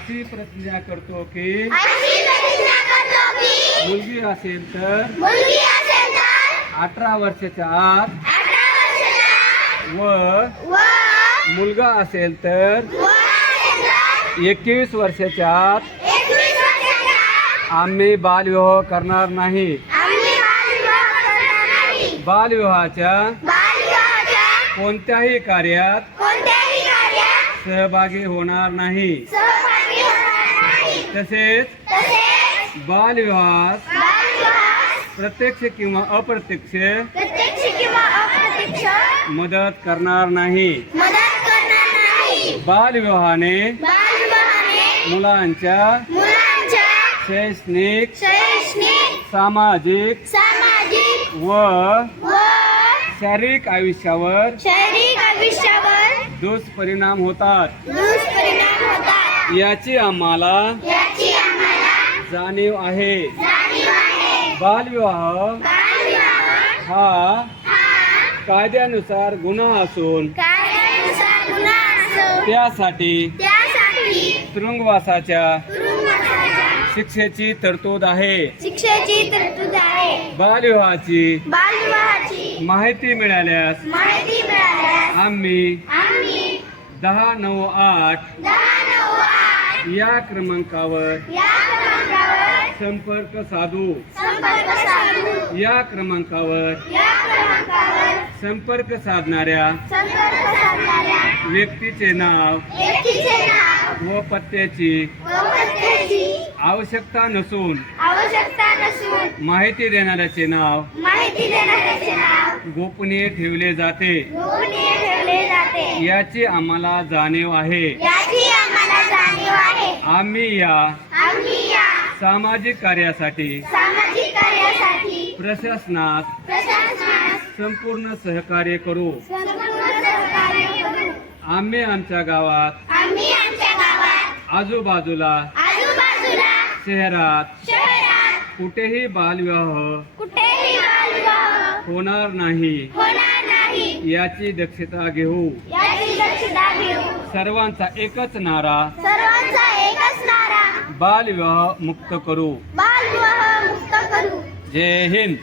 अशी प्रतिज्ञा करतो की मुलगी असेल तर 18 वर्षाच्या आत व मुलगा असेल तर 21 वर्षाच्या आत आम्ही बालविवाह करणार नाही. बालविवाहाच्या कोणत्याही कार्यात सहभागी होणार नाही. तसेच बालविवाहास प्रत्यक्ष किंवा अप्रत्यक्ष मदत करणार नाही. बालविवाहाने मुलांच्या शैक्षणिक सामाजिक व शारीरिक आयुष्यावर दुष्परिणाम होतात. याची आम्हाला जाणीव आहे. बालविवाह हा कायद्यानुसार गुन्हा असून त्यासाठी तुरुंगवासाच्या शिक्षेची तरतूद आहे. बालविवाहाची माहिती मिळाल्यास आम्ही 1098 या क्रमांकावर संपर्क साधू. या क्रमांकावर संपर्क साधणाऱ्या व्यक्तीचे नाव व पत्त्याची आवश्यकता नसून माहिती देणाऱ्याचे नाव गोपनीय ठेवले जाते. याची आम्हाला जाणीव आहे. आम्ही या सामाजिक कार्यासाठी प्रशासनास संपूर्ण सहकार्य करू. आम्ही आमच्या गावात आजूबाजूला शहरात कुठेही बालविवाह होणार नाही याची दक्षता घेऊ. सर्वांचा एकच नारा बालविवाह मुक्त करू. जय हिंद.